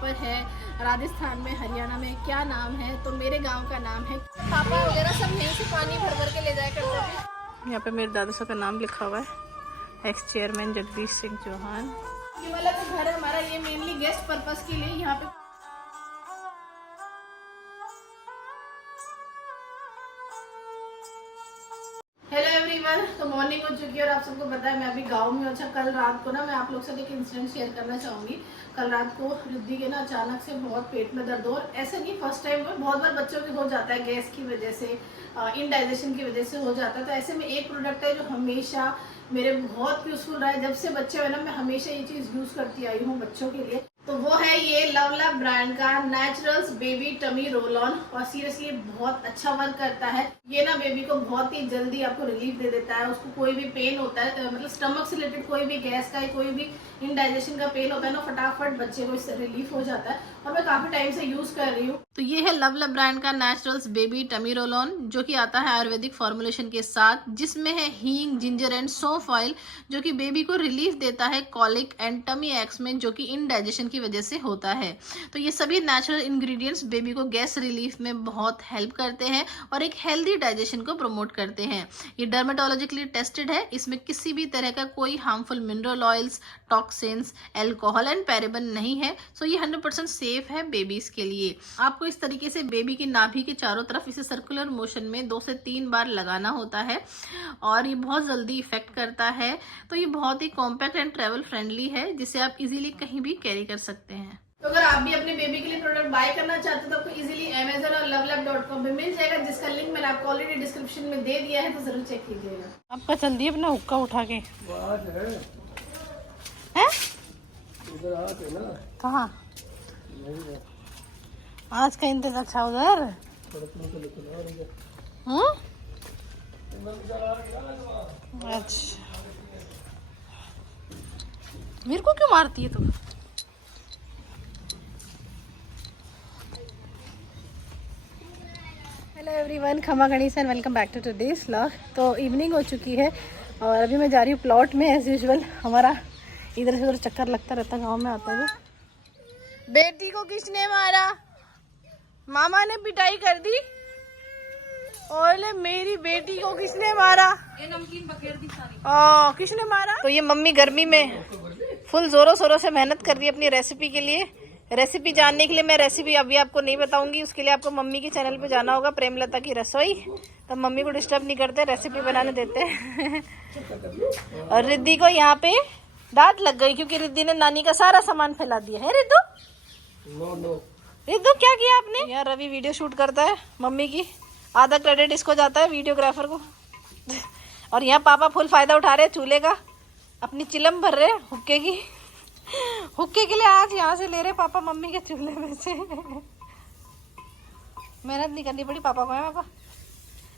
पर है राजस्थान में, हरियाणा में, क्या नाम है? तो मेरे गांव का नाम है, पापा वगैरह सब यहीं से पानी भर भर के ले जाया करते थे। यहाँ पे मेरे दादा साहब का नाम लिखा हुआ है, एक्स चेयरमैन जगदीश सिंह चौहान। ये वाला तो घर है हमारा, ये मेनली गेस्ट पर्पस के लिए यहाँ पे। हेलो एवरीवन, तो मॉर्निंग हो चुकी है और आप सबको पता है मैं अभी गांव में हूँ। अच्छा, कल रात को ना मैं आप लोग से एक इंसिडेंट शेयर करना चाहूँगी। कल रात को रिद्धि के ना अचानक से बहुत पेट में दर्द हो, और ऐसे नहीं फर्स्ट टाइम में, बहुत बार बच्चों के हो जाता है, गैस की वजह से, इनडाइजेशन की वजह से हो जाता है। तो ऐसे में एक प्रोडक्ट है जो हमेशा मेरे बहुत यूजफुल रहा है, जब से बच्चे हुए ना मैं हमेशा ये चीज़ यूज़ करती आई हूँ बच्चों के लिए। तो वो है ये लवलैप ब्रांड का naturals baby tummy roll on, और सीरियसली बहुत अच्छा वर्क करता है। ये ना बेबी को बहुत ही जल्दी आपको रिलीफ दे देता है। उसको कोई भी पेन होता है, मतलब स्टमक से रिलेटेड कोई भी गैस का, कोई भी इनडाइजेशन का पेन होता है ना, फटाफट बच्चे को इससे रिलीफ हो जाता है, और मैं काफी टाइम से यूज कर रही हूँ। तो ये है लवलैप ब्रांड का naturals baby tummy roll on, जो कि आता है आयुर्वेदिक फॉर्मुलेशन के साथ, जिसमें है हींग, जिंजर एंड सौंफ ऑयल, जो कि बेबी को रिलीफ देता है कॉलिक एंड टमी एक्स में, जो कि इनडाइजेशन की वजह से होता है। तो ये सभी नेचुरल इंग्रेडिएंट्स बेबी को गैस रिलीफ में बहुत हेल्प करते हैं और एक हेल्दी डाइजेशन को प्रमोट करते हैं। ये डर्मेटोलॉजिकली टेस्टेड है, इसमें किसी भी तरह का कोई harmful mineral oils, toxins, alcohol and paraben नहीं है। सो ये 100% सेफ है बेबीज के लिए। आपको इस तरीके से बेबी की नाभि के चारों तरफ इसे सर्कुलर मोशन में 2 से 3 बार लगाना होता है, और ये बहुत जल्दी इफेक्ट करता है। तो ये बहुत ही कॉम्पैक्ट एंड ट्रेवल फ्रेंडली है, जिसे आप इजीली कहीं भी कैरी कर सकते हैं। तो अगर आप भी अपने बेबी के लिए प्रोडक्ट बाय करना चाहते हो तो आपको इजीली Amazon और lovelab.com पे मिल जाएगा, जिसका लिंक मैंने आपको ऑलरेडी डिस्क्रिप्शन में दे दिया है, तो जरूर चेक कीजिएगा। आपका चल दिए अपना हुक्का उठा के कहाँ आज का इंतजार? अच्छा उधर अच्छा, मेरे को क्यों मारती है तुम? Hello everyone, Khama Ganesh and welcome back to today's vlog. तो इवनिंग हो चुकी है और अभी मैं जा रही हूँ प्लॉट में। एज यूजुअल हमारा इधर से उधर चक्कर लगता रहता गांव में आता है। बेटी को किसने मारा? मामा ने पिटाई कर दी। और मेरी बेटी को किसने मारा? ये नमकीन बखेर दी सारी। किसने मारा? तो ये मम्मी गर्मी में फुल जोरों शोरों से मेहनत कर रही है अपनी रेसिपी के लिए। रेसिपी जानने के लिए मैं रेसिपी अभी आपको नहीं बताऊंगी, उसके लिए आपको मम्मी के चैनल पे जाना होगा, प्रेमलता की रसोई। तो मम्मी को डिस्टर्ब नहीं करते, रेसिपी बनाने देते हैं। और रिद्धि को यहाँ पे डांट लग गई क्योंकि रिद्धि ने नानी का सारा सामान फैला दिया है। रिद्धु रिद्धु क्या किया आपने? यार रवि वीडियो शूट करता है मम्मी की, आधा क्रेडिट इसको जाता है, वीडियोग्राफर को। और यहाँ पापा फुल फायदा उठा रहे हैं चूल्हे का, अपनी चिलम भर रहे हुक्के की। हुक्के के लिए आज यहाँ से ले रहे पापा मम्मी के चूल्हे में से। मेहनत नहीं करनी पड़ी पापा को है। पापा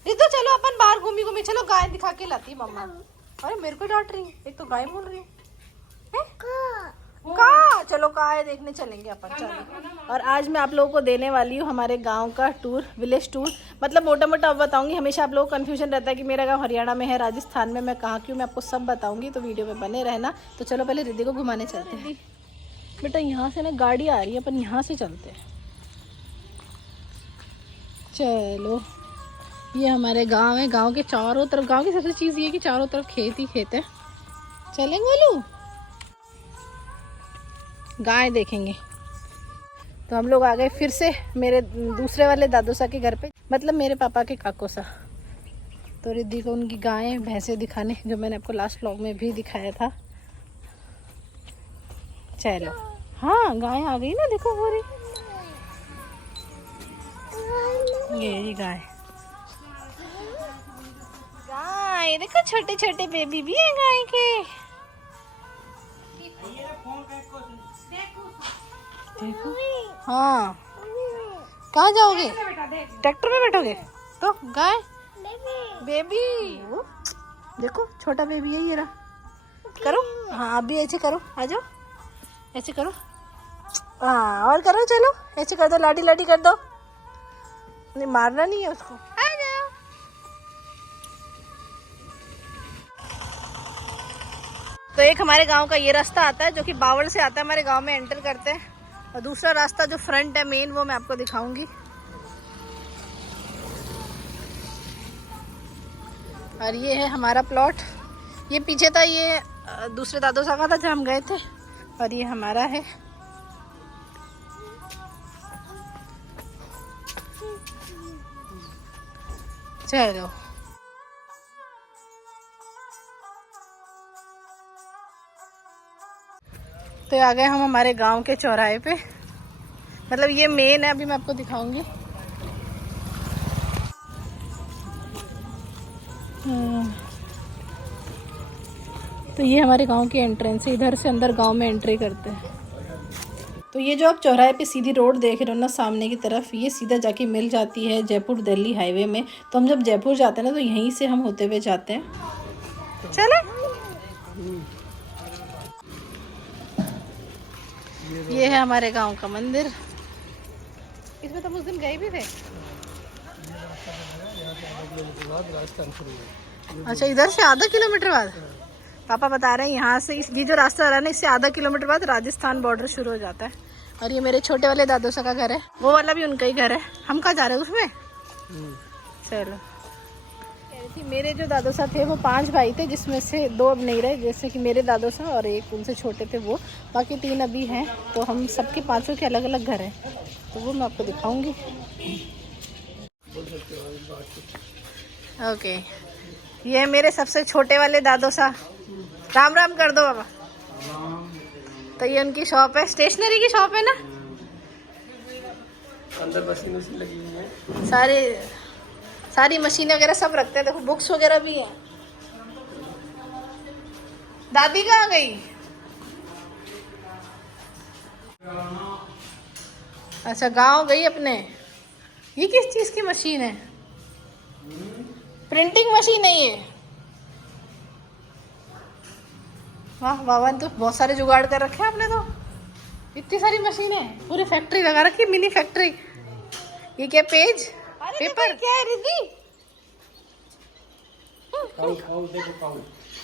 रिद्धु चलो अपन बाहर घूमी घूमी, चलो गाय दिखा के लाती मम्मा। अरे मेरे को डांट रही, एक तो गाय बोल रही है। का चलो गाय देखने चलेंगे अपन, चलो। और आज मैं आप लोगों को देने वाली हूँ हमारे गांव का टूर, विलेज टूर। मतलब मोटा मोटा अब बताऊंगी, हमेशा आप लोगों को कंफ्यूजन रहता है कि मेरा गांव हरियाणा में है, राजस्थान में, मैं कहाँ की हूँ, मैं आपको सब बताऊंगी, तो वीडियो में बने रहना। तो चलो पहले रिद्धि को घुमाने चलते हैं। बेटा यहाँ से ना गाड़ी आ रही है, अपन यहाँ से चलते हैं। चलो ये हमारे गाँव है, गाँव के चारों तरफ, गाँव की सबसे चीज़ ये है कि चारों तरफ खेत ही खेत है। चलेंगे बोलू, गाय देखेंगे। तो हम लोग आ गए फिर से मेरे दूसरे वाले दादू सा के घर पे, मतलब मेरे पापा के काको सा। तो रिद्धि को उनकी गायें भैंसे दिखाने, जो मैंने आपको लास्ट व्लॉग में भी दिखाया था। चलो हाँ गाय आ गई ना, देखो पूरी ये गाय। गाय देखो, छोटे छोटे बेबी भी हैं गाय के। देखो हाँ, कहाँ जाओगे? ट्रैक्टर में बैठोगे? तो गाय बेबी देखो, छोटा बेबी है ये रहा। करो हाँ, अभी ऐसे करो, आ जाओ ऐसे करो, हाँ और करो, चलो ऐसे कर दो, लाडी लाडी कर दो। नहीं मारना नहीं है उसको, आ जाओ। तो एक हमारे गांव का ये रास्ता आता है जो कि बावड़ से आता है, हमारे गांव में एंटर करते हैं। और दूसरा रास्ता जो फ्रंट है मेन, वो मैं आपको दिखाऊंगी। और ये है हमारा प्लॉट। ये पीछे था, ये दूसरे दादू साहब का था जहाँ हम गए थे, और ये हमारा है। चलो तो आ गए हम हमारे गांव के चौराहे पे। मतलब ये मेन है, अभी मैं आपको दिखाऊंगी। तो ये हमारे गांव की एंट्रेंस है, इधर से अंदर गांव में एंट्री करते हैं। तो ये जो आप चौराहे पे सीधी रोड देख रहे हो ना सामने की तरफ, ये सीधा जाके मिल जाती है जयपुर दिल्ली हाईवे में। तो हम जब जयपुर जाते हैं ना, तो यहीं से हम होते हुए जाते हैं। चले, ये है हमारे गांव का मंदिर। इसमें तो उस दिन गए भी थे। अच्छा, इधर से आधा किलोमीटर बाद पापा बता रहे हैं, यहाँ से ये जो रास्ता आ रहा है ना, इससे आधा किलोमीटर बाद राजस्थान बॉर्डर शुरू हो जाता है। और ये मेरे छोटे वाले दादू सा का घर है, वो वाला भी उनका ही घर है। हम कहाँ जा रहे हैं उसमें? चलो। कह रही थी मेरे जो दादू सा थे वो 5 भाई थे, जिसमें से 2 अब नहीं रहे, जैसे कि मेरे दादू सा और एक उनसे छोटे थे वो, बाकी 3 अभी हैं। तो हम सबके 5 के अलग अलग घर हैं, तो वो मैं आपको दिखाऊंगी। ओके, ये है मेरे सबसे छोटे वाले दादू सा। राम राम कर दो बाबा। तो ये उनकी शॉप है, स्टेशनरी की शॉप है ना। अंदर मशीन लगी हुई है, सारी मशीनें वगैरह सब रखते हैं। देखो बुक्स वगैरह भी हैं। दादी कहाँ गई? अच्छा, गांव गई अपने। ये किस चीज की मशीन है? प्रिंटिंग मशीन है ये। वाह बाबा, तो बहुत सारे जुगाड़ कर रखे हैं आपने तो। इतनी सारी मशीनें, पूरी फैक्ट्री लगा रखी, मिनी फैक्ट्री। ये क्या पेज पेपर क्या है रिद्धि?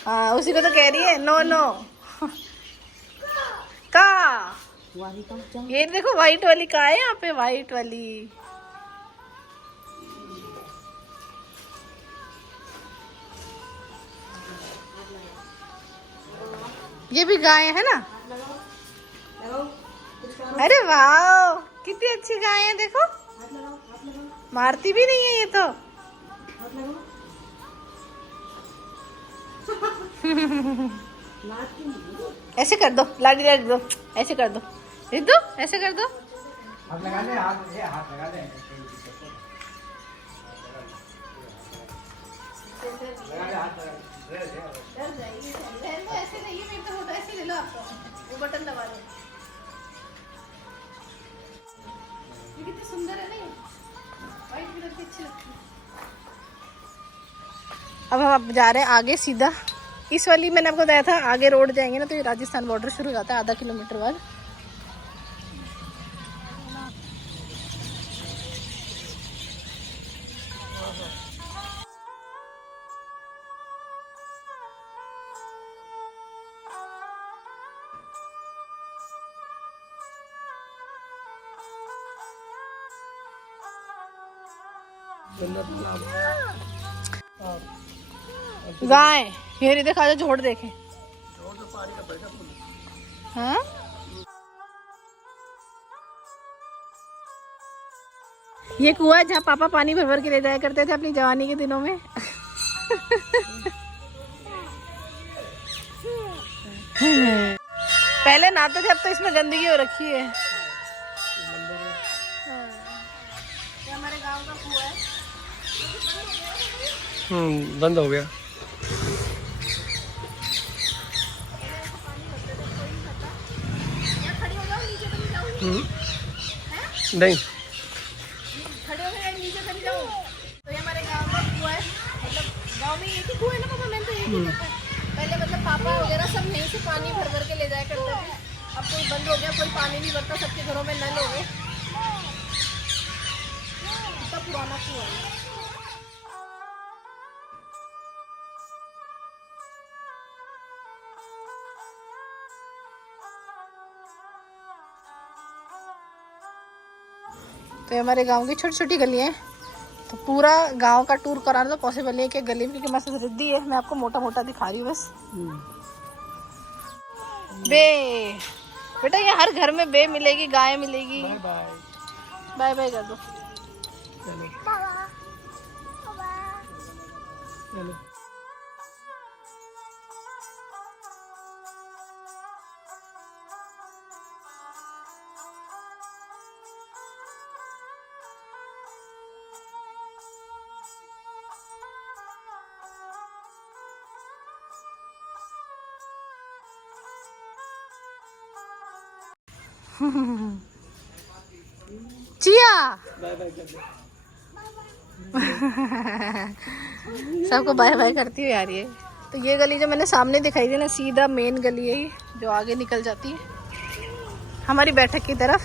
हाँ, उसी को तो कह रही है। नो नो का ये देखो, व्हाइट वाली का है यहाँ पे, व्हाइट वाली। ये भी गाय है ना। अरे वाह, कितनी अच्छी गाय है, देखो मारती भी नहीं है ये तो। ऐसे कर दो, लाडी रख दो, ऐसे कर दो, रख दो, ऐसे कर दो। हाथ लगा ले, हाथ लगा ले, ऐसे नहीं है, मेरे तो ऐसे ले लो, आपको वो बटन दबा दो। ये कितनी सुंदर है ना, ये व्हाइट कलर की अच्छी लगती है। अब हम जा रहे हैं आगे सीधा। इस वाली मैंने आपको बताया था, आगे रोड जाएंगे ना तो ये राजस्थान बॉर्डर शुरू हो जाता है आधा किलोमीटर बाद। गाय ये देखा जा, जोड़ देखे। हाँ, ये कुआं है जहाँ पापा पानी भर भर के ले जाया करते थे अपनी जवानी के दिनों में। पहले नहाते थे, अब तो इसमें गंदगी हो रखी है। ये हमारे गांव का कुआं है। बंद हो गया। नहीं, खड़े हो गए, नीचे चली जाओ। तो ये हमारे गांव का कुआं है। मतलब गांव में एक ही कुआं है ना पापा, मैंने तो एक ही देखा है। पहले मतलब पापा वगैरह सब यहीं से पानी भर भर के ले जाया करते थे। अब कोई बंद हो गया, कोई पानी नहीं भरता, सबके घरों में नल हो गए। इतना पुराना कुआं है। तो ये हमारे गांव की छोटी छोटी गलियाँ हैं। तो पूरा गांव का टूर कराना तो पॉसिबल नहीं है कि गली में, क्योंकि मैं सिर्फ रिद्धि है, मैं आपको मोटा मोटा दिखा रही हूँ बस। बे बेटा ये हर घर में बे मिलेगी, गाय मिलेगी। Bye bye. बाय बाय कर दो। चलो चलो। चिया बाय बाय कर दो। सबको बाय बाय करती हूँ यार ये। तो ये गली जो मैंने सामने दिखाई थी ना, सीधा मेन गली है ये, जो आगे निकल जाती है हमारी बैठक की तरफ।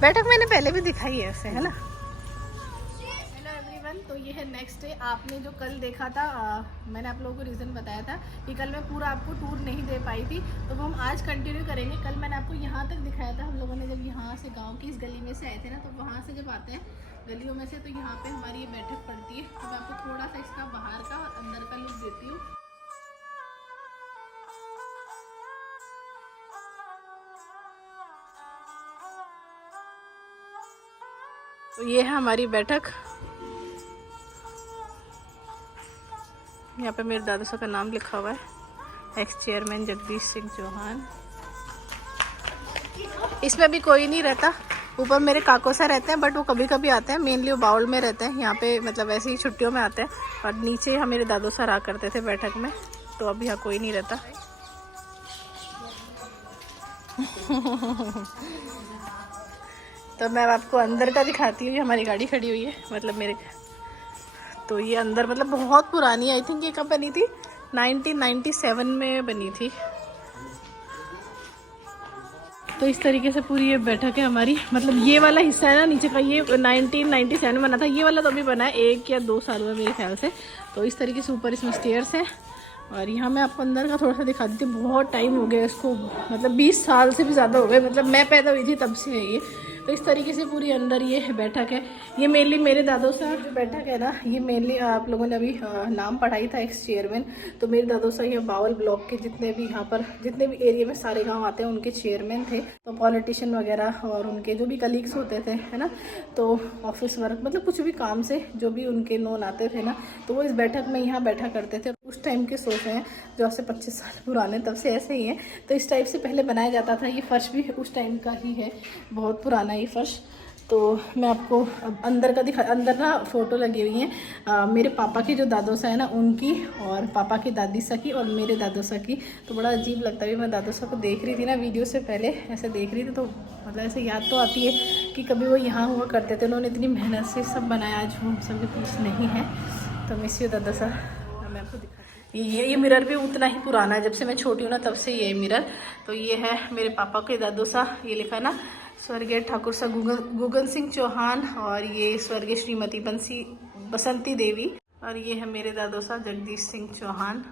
बैठक मैंने पहले भी दिखाई है ऐसे, है ना। हेलो एवरीवन, तो ये है नेक्स्ट डे। आपने जो कल देखा था, मैंने आप लोगों को रीज़न बताया था कि कल मैं पूरा आपको टूर नहीं दे पाई थी, तो वो हम आज कंटिन्यू करेंगे। कल मैंने आपको यहाँ तक दिखाया था, हम लोगों ने जब यहाँ से गाँव की इस गली में से आए थे ना, तो वहाँ से जब आते हैं गलियों में से, तो यहाँ पे हमारी ये बैठक पड़ती है। तो मैं आपको थोड़ा सा इसका बाहर का अंदर का लुक देती हूँ। तो ये है हमारी बैठक। यहाँ पे मेरे दादा साहब का नाम लिखा हुआ है, एक्स चेयरमैन जगदीश सिंह चौहान। इसमें भी कोई नहीं रहता, ऊपर मेरे काको सा रहते हैं, बट वो कभी कभी आते हैं। मेनली वो बाउल में रहते हैं यहाँ पे, मतलब ऐसे ही छुट्टियों में आते हैं। और नीचे हम मेरे दादो सर रहा करते थे बैठक में, तो अभी यहाँ कोई नहीं रहता। तो मैं आपको अंदर का दिखाती हूँ। हमारी गाड़ी खड़ी हुई है, मतलब मेरे, तो ये अंदर मतलब बहुत पुरानी, आई थिंक ये कब बनी थी, 1997 में बनी थी। तो इस तरीके से पूरी ये बैठक है हमारी। मतलब ये वाला हिस्सा है ना नीचे का, ये 1997 में बना था। ये वाला तो अभी बना है 1 या 2 साल हुआ मेरे ख्याल से। तो इस तरीके से ऊपर इसमें स्टेयर्स है। और यहाँ मैं आपको अंदर का थोड़ा सा दिखा देती हूँ। बहुत टाइम हो गया इसको, मतलब 20 साल से भी ज़्यादा हो गए, मतलब मैं पैदा हुई थी तब से है ये। तो इस तरीके से पूरी अंदर ये बैठक है। ये मेनली मेरे दादो साहब जो बैठक है ना, ये मेनली आप लोगों ने अभी नाम पढ़ाई था एक्स चेयरमैन। तो मेरे दादो साहब ये बावल ब्लॉक के जितने भी यहाँ पर जितने भी एरिया में सारे गांव आते हैं उनके चेयरमैन थे। तो पॉलिटिशियन वगैरह और उनके जो भी कलीग्स होते थे, है ना, तो ऑफिस वर्क मतलब कुछ भी काम से जो भी उनके नोन आते थे ना, तो वो इस बैठक में यहाँ बैठा करते थे। उस टाइम के सोफे हैं जो आज से 25 साल पुराने, तब से ऐसे ही हैं। तो इस टाइप से पहले बनाया जाता था। ये फर्श भी उस टाइम का ही है, बहुत पुराना ये फर्श। तो मैं आपको अब अंदर का दिखा, अंदर ना फ़ोटो लगी हुई हैं मेरे पापा की जो दादो सा है ना उनकी, और पापा की दादी सा की, और मेरे दादो सा की। तो बड़ा अजीब लगता है। मैं दादो सा को देख रही थी ना वीडियो से पहले, ऐसे देख रही थी, तो मतलब ऐसे याद तो आती है कि कभी वो यहाँ हुआ करते थे। उन्होंने इतनी मेहनत से सब बनाया, आज वो सबके पास नहीं है। तो मिस यू दादा सा। मैं आपको दिखाती हूँ। ये मिरर भी उतना ही पुराना है, जब से मैं छोटी हूँ ना तब से ये मिरर। तो ये है मेरे पापा के दादो सा, ये लिखा है ना स्वर्गीय ठाकुर सा गुगन सिंह चौहान, और ये स्वर्गीय श्रीमती बसंती देवी, और ये है मेरे दादो सा जगदीश सिंह चौहान।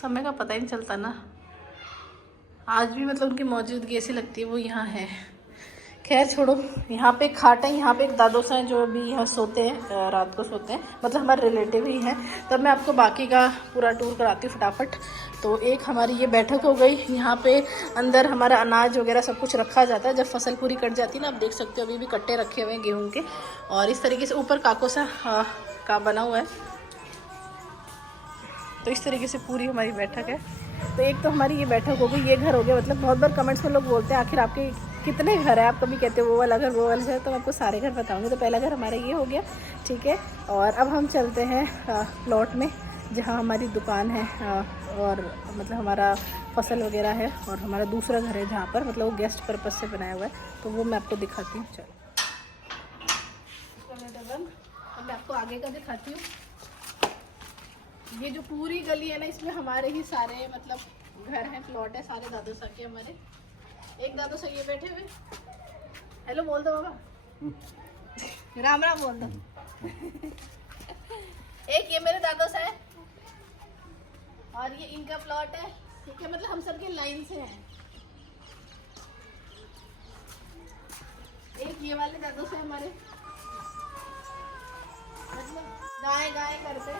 समय का पता ही नहीं चलता ना, आज भी मतलब उनकी मौजूदगी ऐसी लगती है वो यहाँ है। खैर छोड़ो, यहाँ पे खाट है, यहाँ पे एक दादो सा हैं जो अभी यहाँ सोते हैं, रात को सोते हैं, मतलब हमारे रिलेटिव ही हैं। तब मैं आपको बाकी का पूरा टूर कराती हूँ फटाफट। तो एक हमारी ये बैठक हो गई। यहाँ पे अंदर हमारा अनाज वगैरह सब कुछ रखा जाता है जब फसल पूरी कट जाती है ना। आप देख सकते हो अभी भी कट्टे रखे हुए हैं गेहूँ के। और इस तरीके से ऊपर काको सा का बना हुआ है। तो इस तरीके से पूरी हमारी बैठक है। तो एक तो हमारी ये बैठक हो गई, ये घर हो गया। मतलब बहुत बार कमेंट्स में लोग बोलते हैं आखिर आपके कितने घर है, आप कभी कहते हो वो वाला घर वो वाला घर, तो मैं आपको सारे घर बताऊंगी। तो पहला घर हमारा ये हो गया, ठीक है। और अब हम चलते हैं प्लॉट में जहाँ हमारी दुकान है और मतलब हमारा फसल वगैरह है। और हमारा दूसरा घर है जहाँ पर मतलब वो गेस्ट पर्पज़ से बनाया हुआ है, तो वो मैं आपको दिखाती हूँ। चलो मैं आपको आगे का दिखाती हूँ। ये जो पूरी गली है ना, इसमें हमारे ही सारे मतलब घर हैं, प्लॉट है सारे दादो सा के हमारे। एक दादो सा ये बैठे हुए, हेलो बोल दो बाबा, राम राम बोल दो। एक ये मेरे दादो सा है और ये इनका प्लॉट है, ठीक है। मतलब हम सबके लाइन से हैं। ये वाले दादू से हमारे मतलब गाय गाय करते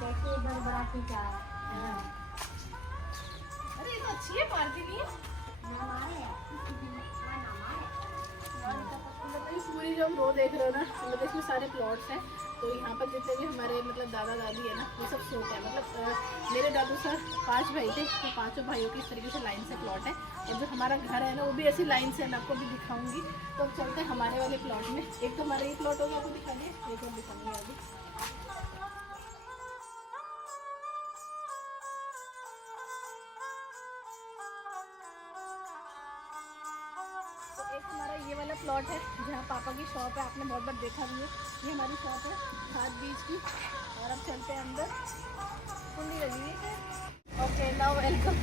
देखो इधर बड़ा के क्या है। अरे ये तो अच्छी है, मारती नहीं है। मतलब ये पूरी जो हम रो देख रहे हो ना, मतलब इसमें सारे प्लॉट्स हैं। तो यहाँ पर जितने भी हमारे मतलब दादा दादी है ना, वो सब सोते हैं। मतलब मेरे दादू सर 5 भाई थे, तो 5 भाइयों की इस तरीके से लाइन से प्लॉट है। और जो हमारा घर है ना, वो भी ऐसी लाइन से है, मैं आपको भी दिखाऊंगी। तो अब चलते हैं हमारे वाले प्लॉट में। एक तो हमारा ये प्लॉट हो गया, आपको दिखा दिए, एक और दिखाऊंगी अभी। तो एक हमारा ये वाला प्लॉट है जहाँ पापा की शॉप है, आपने बहुत बार देखा भी है। ये हमारी शॉप है खाद बीज की। और अब चलते हैं अंदर, कुंडी लगी है। Okay now welcome.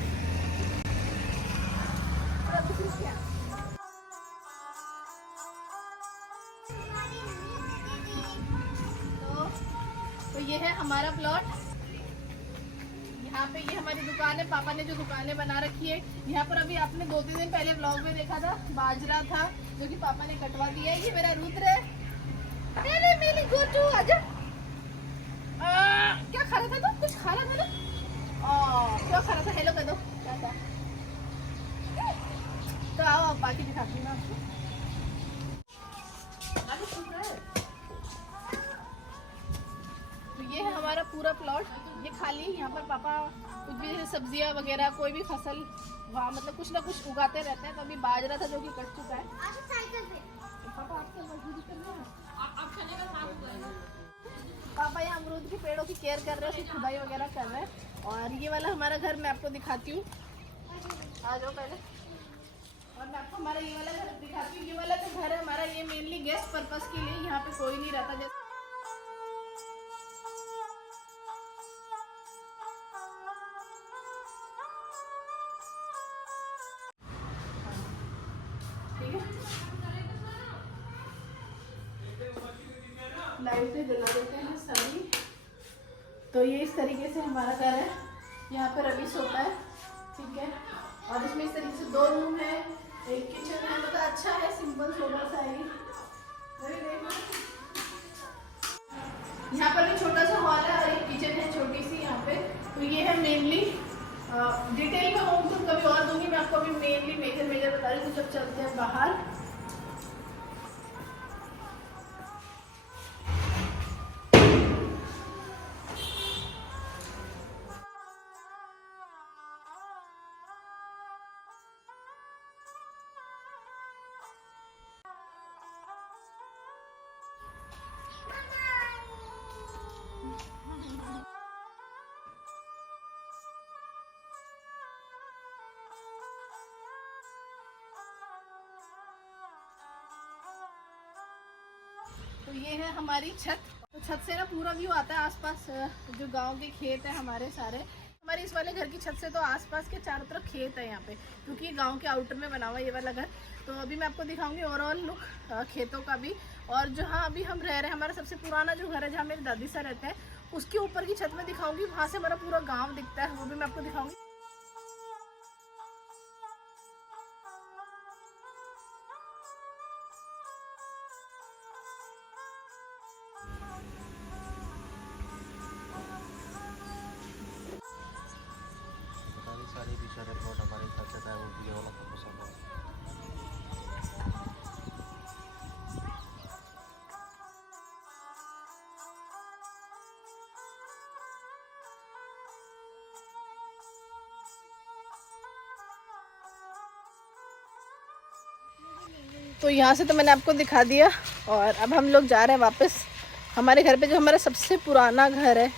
तो ये है हमारा प्लॉट। यहाँ पे ये हमारी दुकान है, पापा ने जो दुकानें बना रखी है। यहाँ पर अभी आपने 2-3 दिन पहले ब्लॉग में देखा था, बाजरा था जो कि पापा ने कटवा दिया है। ये मेरा रुद्र है। अरे मेरी गोटू आजा। क्या खा रहा था तू? कुछ खा रहा था ना? क्या खा रहा था? हेलो कह दो। क्या था? तो आओ अब बाकी दिखाती हूँ मैं आपको। तो ये है हमारा पूरा प्लॉट। ये खाली है, यहाँ पर पापा कुछ भी सब्जियाँ वगैरह कोई भी फसल वहाँ मतलब कुछ ना कुछ उगाते रहते हैं। तो अभी बाजरा था जो कि कट चुका है। पापा आपके मजदूरी कर रहे हैं। पापा यहाँ अमरूद के पेड़ों की केयर कर रहे हैं, उसकी खुदाई वगैरह कर रहे हैं। और ये वाला हमारा घर मैं आपको दिखाती हूँ, आ जाओ पहले। और मैं आपको हमारा ये वाला घर दिखाती हूँ। ये वाला जो घर है हमारा, ये मेनली गेस्ट पर्पस के लिए, यहाँ पे कोई नहीं रहता। जैसे लाइटें जला देते हैं सारी। तो ये इस तरीके से हमारा घर है। यहाँ पर रवि सोता है, ठीक है। और इसमें इस तरीके से 2 रूम है, एक किचन है। मतलब अच्छा है, सिंपल सोबा सा है। यहाँ पर भी छोटा सा हॉल है और एक किचन है छोटी सी यहाँ पे। तो ये है मेनली। डिटेल में होम टूर कभी और दूंगी मैं आपको, अभी मेनली मेजर बता रही हूँ। तो जब चलते हैं बाहर, तो ये है हमारी छत। तो छत से ना पूरा व्यू आता है आसपास, जो गांव के खेत है हमारे सारे। हमारे इस वाले घर की छत से तो आसपास के चारों तरफ खेत है यहाँ पे, क्योंकि गांव के आउटर में बना हुआ ये वाला घर। तो अभी मैं आपको दिखाऊंगी ओवरऑल लुक खेतों का भी। और जहाँ अभी हम रह रहे हैं, हमारा सबसे पुराना जो घर है जहाँ मेरे दादी सर रहते हैं, उसके ऊपर की छत में दिखाऊंगी। वहाँ से हमारा पूरा गाँव दिखता है, वो भी मैं आपको दिखाऊंगी। सारी भी सारे प्लॉट हमारे साथ है, वो भी वाला पसंद है। तो यहाँ से तो मैंने आपको दिखा दिया। और अब हम लोग जा रहे हैं वापस हमारे घर पे, जो हमारा सबसे पुराना घर है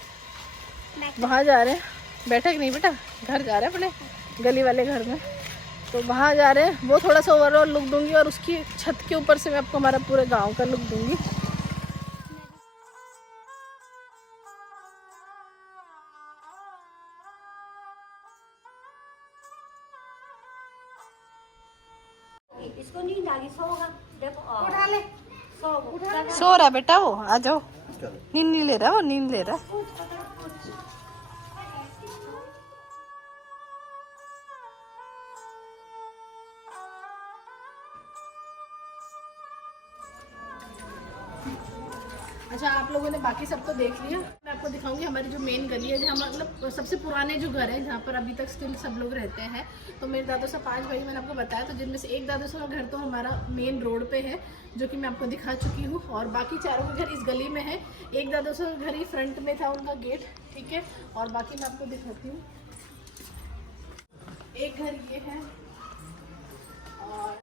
वहाँ जा रहे हैं। बैठक नहीं बेटा, घर जा रहे हैं अपने गली वाले घर में। तो वहाँ जा रहे हैं, वो थोड़ा सा ओवरऑल लुक दूंगी और उसकी छत के ऊपर से मैं आपको हमारा पूरे गांव का लुक दूंगी। इसको नींद आ गई, सोगा। देखो उठा ले, सो रहा बेटा वो, आ जाओ। नींद नहीं ले रहा, वो नींद ले रहा। अच्छा, आप लोगों ने बाकी सब तो देख लिया। मैं आपको दिखाऊंगी हमारी जो मेन गली है, जहाँ मतलब सबसे पुराने जो घर हैं, जहाँ पर अभी तक स्टिल सब लोग रहते हैं। तो मेरे दादू साहब 5 भाई मैंने आपको बताया, तो जिनमें से एक दादू साहब का घर तो हमारा मेन रोड पे है, जो कि मैं आपको दिखा चुकी हूँ, और बाकी चारों के घर इस गली में है। एक दादू साहब का घर ही फ्रंट में था, उनका गेट, ठीक है। और बाकी मैं आपको दिखाती हूँ। एक घर ये है और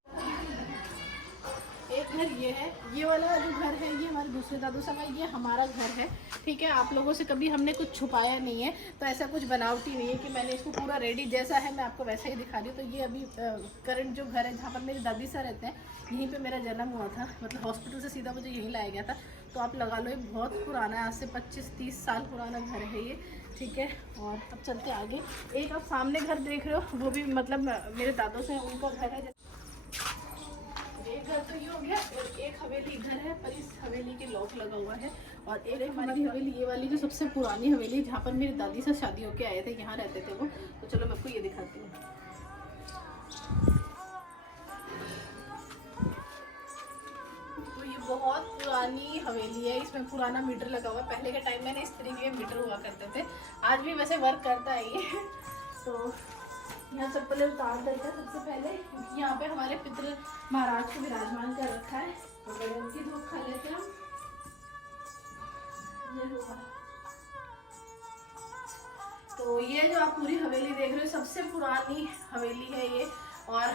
एक घर ये है। ये वाला जो घर है ये हमारे दूसरे दादू साहब है, ये हमारा घर है, ठीक है। आप लोगों से कभी हमने कुछ छुपाया नहीं है, तो ऐसा कुछ बनावटी नहीं है कि मैंने इसको पूरा रेडी जैसा है मैं आपको वैसे ही दिखा रही हूँ। तो ये अभी करंट जो घर है, जहाँ पर मेरी दादी साहब रहते हैं, यहीं पे मेरा जन्म हुआ था। मतलब हॉस्पिटल से सीधा मुझे यहीं लाया गया था। तो आप लगा लो, ये बहुत पुराना है, आज से 25-30 साल पुराना घर है ये, ठीक है। और अब चलते आगे। एक आप सामने घर देख रहे हो, वो भी मतलब मेरे दादों से उनका घर है। एक घर तो ये हो गया, और एक हवेली इधर है, पर इस हवेली के लॉक लगा हुआ है। और एक हमारी हवेली, ये वाली जो सबसे पुरानी हवेली, जहाँ पर मेरी दादी से शादी होके आए थे, यहाँ रहते थे वो। तो चलो मैं आपको ये दिखाती हूँ। तो ये बहुत पुरानी हवेली है, इसमें पुराना मीटर लगा हुआ है। पहले के टाइम में ना इस तरीके के मीटर हुआ करते थे, आज भी वैसे वर्क करता है ये। तो यहाँ चप्पल उतार देते हैं सबसे पहले, क्योंकि यहाँ पे हमारे पितृ महाराज को विराजमान कर रखा है। तो बड़े उनकी धूप खा लेते हैं हम। ये हुआ। तो ये जो आप पूरी हवेली देख रहे हो, सबसे पुरानी हवेली है ये। और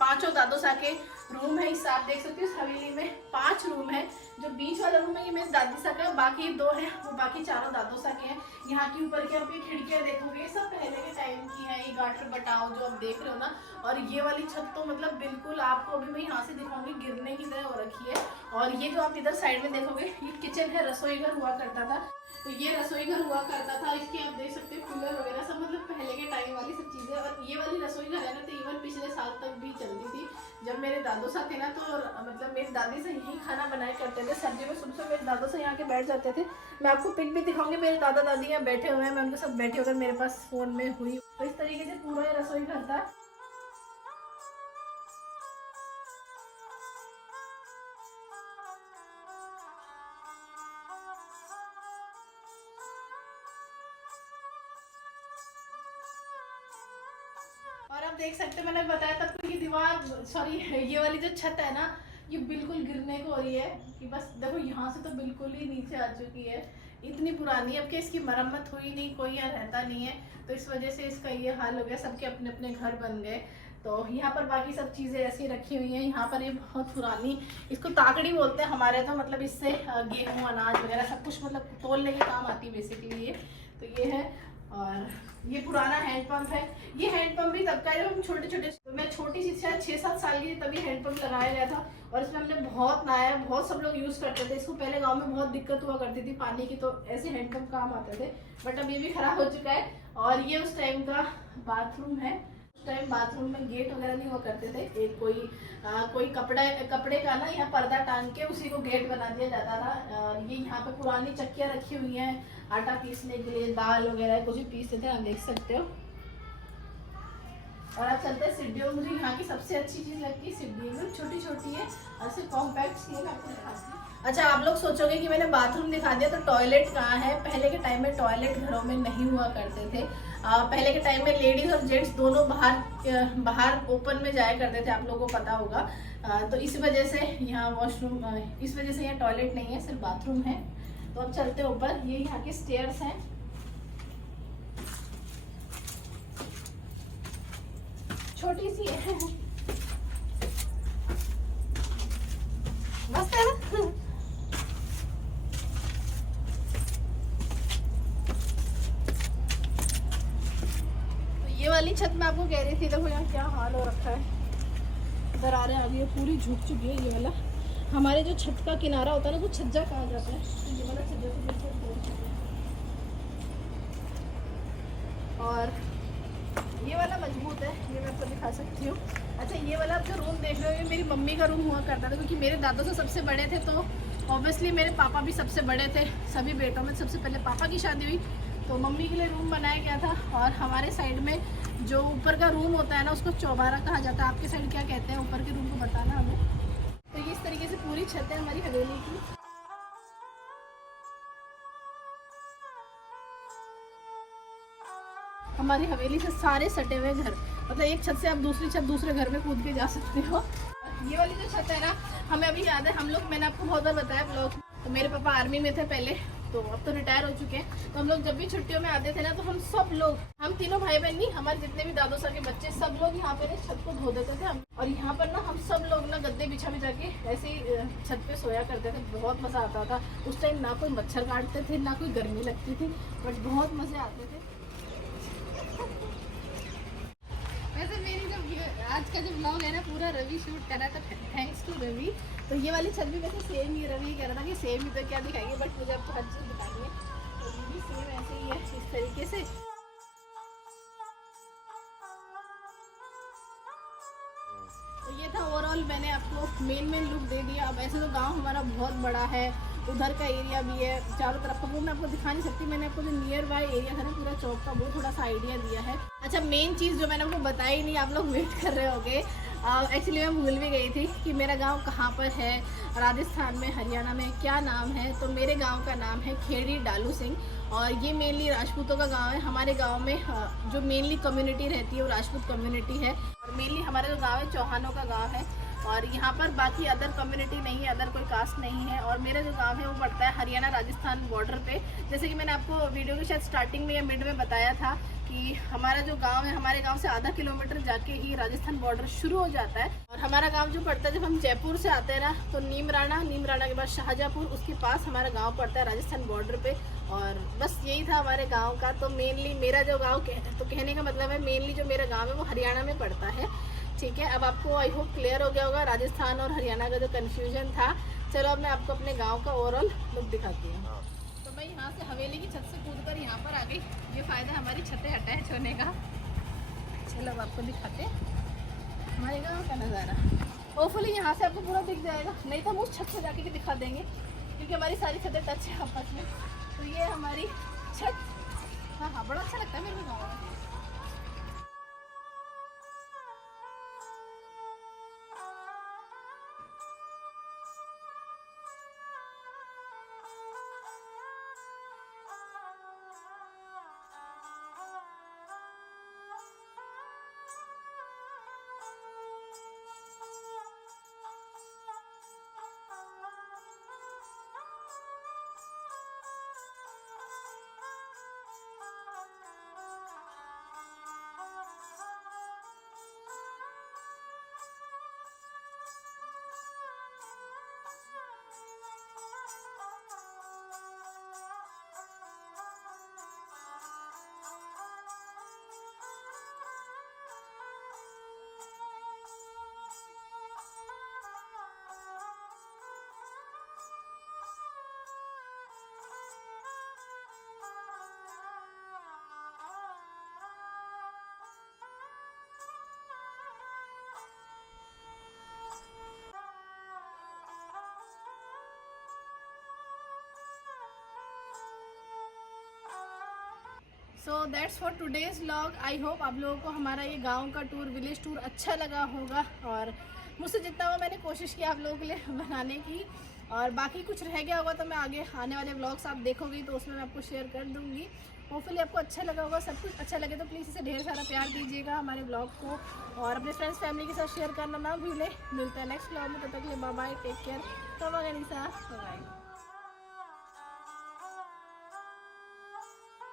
5 दादो सा के रूम है। इस आप देख सकते हो, इस हवेली में 5 रूम है। जो बीच वाला रूम है ये मेरे दादी सा का, बाकी 2 है वो बाकी चारों दादो सा के हैं। यहाँ की ऊपर की आप ये खिड़कियाँ देखोगे, सब पहले के टाइम की है। ये गाटर बटाव जो आप देख रहे हो ना, और ये वाली छत तो मतलब बिल्कुल आपको अभी मैं यहाँ से दिखाऊंगी, गिरने की तरह हो रखी है। और ये जो आप इधर साइड में देखोगे, ये किचन है, रसोई घर हुआ करता था। तो ये रसोई घर हुआ करता था, इसके आप देख सकते हो कूलर वगैरह सब, मतलब पहले के टाइम वाली सब चीज़ें। और ये वाली रसोई घर है ना, तो इवन पिछले साल तक भी चलती थी। जब मेरे दादू साहब थे ना, तो मतलब मेरी दादी से यही खाना बनाया करते थे। सर्दी में सुबह मेरे दादू से यहाँ के बैठ जाते थे। मैं आपको पिक भी दिखाऊंगी, मेरे दादा दादी यहाँ बैठे हुए हैं, मैं उनके साथ बैठे होकर मेरे पास फ़ोन में हुई। तो इस तरीके से पूरा रसोई घर था। और आप देख सकते हैं, मैंने बताया था आपको, ये दीवार, सॉरी ये वाली जो छत है ना, ये बिल्कुल गिरने को हो रही है। कि बस देखो, यहाँ से तो बिल्कुल ही नीचे आ चुकी है, इतनी पुरानी। अब क्या इसकी मरम्मत हुई नहीं, कोई यहाँ रहता नहीं है, तो इस वजह से इसका ये हाल हो गया। सबके अपने अपने घर बन गए। तो यहाँ पर बाकी सब चीज़ें ऐसी रखी हुई हैं। यहाँ पर ये बहुत पुरानी, इसको ताकड़ी बोलते हैं हमारे, तो मतलब इससे गेहूँ अनाज वगैरह सब कुछ मतलब तोलने के काम आती है बेसिकली ये। तो ये है। और ये पुराना हैंडपंप है। ये हैंडपंप भी तब का है, हम छोटे छोटे, मैं छोटी सी शायद 6-7 साल की, तभी हैंडपंप लगाया गया था। और इसमें हमने बहुत नहाया, बहुत सब लोग यूज़ करते थे इसको। पहले गांव में बहुत दिक्कत हुआ करती थी पानी की, तो ऐसे हैंडपंप काम आते थे। बट अब ये भी खराब हो चुका है। और ये उस टाइम का बाथरूम है। उस टाइम बाथरूम में गेट वगैरह नहीं हुआ करते थे। एक कोई कपड़े का ना यहाँ पर्दा टांग के उसी को गेट बना दिया जाता था। ये यहाँ पे पुरानी चक्कियाँ रखी हुई हैं आटा पीसने के लिए, दाल वगैरह कुछ भी पीसते थे, आप देख सकते हो। और अब चलते हैं सीढ़ियों। मुझे यहाँ की सबसे अच्छी चीज़ लगती है सीढ़ियों, छोटी छोटी है और सिर्फ कॉम्पैक्ट सी है। मैं आपको दिखाती हूँ। अच्छा, आप लोग सोचोगे कि मैंने बाथरूम दिखा दिया, तो टॉयलेट कहाँ है? पहले के टाइम में टॉयलेट घरों में नहीं हुआ करते थे। पहले के टाइम में लेडीज़ और जेंट्स दोनों बाहर ओपन में जाया करते थे, आप लोगों को पता होगा। तो इस वजह से यहाँ वॉशरूम, इस वजह से यहाँ टॉयलेट नहीं है, सिर्फ बाथरूम है। तो अब चलते ऊपर। ये यहाँ के स्टेयर्स हैं, छोटी सी है, मस्त है ना। ये वाली छत मैं आपको कह रही थी, देखो यहाँ क्या हाल हो रखा है। दरारें आ गई है, पूरी झुक चुकी है। ये वाला हमारे जो छत का किनारा होता है ना, वो छज्जा कहा जाता है। तो ये वाला छज्जा तो बिल्कुल टूट चुका है। और ये वाला मजबूत है, ये मैं आपको दिखा सकती हूँ। अच्छा, ये वाला आप जो रूम देख रहे हो, ये मेरी मम्मी का रूम हुआ करता था, क्योंकि मेरे दादा से सबसे बड़े थे, तो ऑब्वियसली मेरे पापा भी सबसे बड़े थे। सभी बेटों में सबसे पहले पापा की शादी हुई, तो मम्मी के लिए रूम बनाया गया था। और हमारे साइड में जो ऊपर का रूम होता है ना, उसको चौबारा कहा जाता है। आपके साइड क्या कहते हैं ऊपर के रूम को, बताना हमें। तो ये इस तरीके से पूरी छत है हमारी हवेली की। हमारी हवेली से सारे सटे हुए घर, मतलब एक छत से आप दूसरी छत दूसरे घर में कूद के जा सकते हो। ये वाली जो छत है ना, हमें अभी याद है, हम लोग, मैंने आपको बहुत बार बताया ब्लॉग, तो मेरे पापा आर्मी में थे पहले, तो अब तो रिटायर हो चुके हैं। तो हम लोग जब भी छुट्टियों में आते थे ना, तो हम सब लोग, हम तीनों भाई बहन नहीं, हमारे जितने भी दादो सर के बच्चे, सब लोग यहाँ पे छत को धो देते थे हम। और यहाँ पर ना हम सब लोग ना गद्दे बिछा बिछा के ऐसे ही छत पे सोया करते थे। बहुत मज़ा आता था उस टाइम, ना कोई मच्छर काटते थे, ना कोई गर्मी लगती थी, बट बहुत मज़े आते थे। वैसे मेरी जो आज का जो ब्लॉग है ना, पूरा रवि शूट करा, तो थैंक्स टू रवि। तो ये वाली छत भी वैसे सेम ही, रवि कह रहा था कि सेम ही तो क्या दिखाएंगे, बट मुझे आपको हर चीज़ दिखानी है। तो ये भी सेम ऐसे ही है, इस तरीके से। तो ये था ओवरऑल, मैंने आपको मेन लुक दे दिया। अब ऐसे तो गांव हमारा बहुत बड़ा है, उधर का एरिया भी है चारों तरफ का, वो मैं आपको दिखा नहीं सकती। मैंने आपको जो नियर बाय एरिया था ना पूरा चौक का, वो थोड़ा सा आइडिया दिया है। अच्छा, मेन चीज़ जो मैंने आपको बताई नहीं, आप लोग वेट कर रहे होंगे, एक्चुअली मैं भूल भी गई थी कि मेरा गांव कहाँ पर है, राजस्थान में, हरियाणा में, क्या नाम है। तो मेरे गांव का नाम है खेड़ी डालू सिंह, और ये मेनली राजपूतों का गांव है। हमारे गांव में जो मेनली कम्युनिटी रहती है वो राजपूत कम्युनिटी है, और मेनली हमारा जो गांव है चौहानों का गांव है, और यहाँ पर बाकी अदर कम्युनिटी नहीं है, अदर कोई कास्ट नहीं है। और मेरा जो गांव है वो पड़ता है हरियाणा राजस्थान बॉर्डर पे। जैसे कि मैंने आपको वीडियो के शायद स्टार्टिंग में या मिड में बताया था कि हमारा जो गांव है, हमारे गांव से आधा किलोमीटर जाके ही राजस्थान बॉर्डर शुरू हो जाता है। और हमारा गांव जो पड़ता है, जब हम जयपुर से आते हैं ना, तो नीमराणा के बाद शाहजहाँपुर, उसके पास हमारा गाँव पड़ता है राजस्थान बॉर्डर पे। और बस यही था हमारे गाँव का। तो मेनली मेरा जो गाँव, तो कहने का मतलब है मेनली जो मेरा गाँव है वो हरियाणा में पड़ता है। ठीक है, अब आपको आई होप क्लियर हो गया होगा राजस्थान और हरियाणा का जो कन्फ्यूजन था। चलो अब मैं आपको अपने गांव का ओवरऑल लुक दिखाती हूँ। तो मैं यहाँ से हवेली की छत से कूदकर यहाँ पर आ गई। ये फ़ायदा हमारी छतें अटैच होने का। चलो अब आपको दिखाते हैं हमारे गांव का नज़ारा। होपफुली यहाँ से आपको पूरा दिख जाएगा, नहीं तो हम उस छत से जाके भी दिखा देंगे, क्योंकि हमारी सारी छतें टच है आपस में। तो ये हमारी छत, हाँ, बड़ा अच्छा लगता है मेरे गाँव में। So that's for today's vlog. I hope आप लोगों को हमारा ये गांव का टूर, विलेज टूर अच्छा लगा होगा, और मुझसे जितना हुआ मैंने कोशिश की आप लोगों के लिए बनाने की। और बाकी कुछ रह गया होगा तो मैं आगे आने वाले व्लॉग्स आप देखोगी तो उसमें मैं आपको शेयर कर दूँगी। होपफुली आपको अच्छा लगा होगा। सब कुछ अच्छा लगे तो प्लीज़ इसे ढेर सारा प्यार दीजिएगा हमारे ब्लॉग को, और अपने फ्रेंड्स फैमिली के साथ शेयर करना ना भूलें। मिलता है नेक्स्ट व्लॉग में, तब तक के लिए बाय बाय, टेक केयर। तो बाय।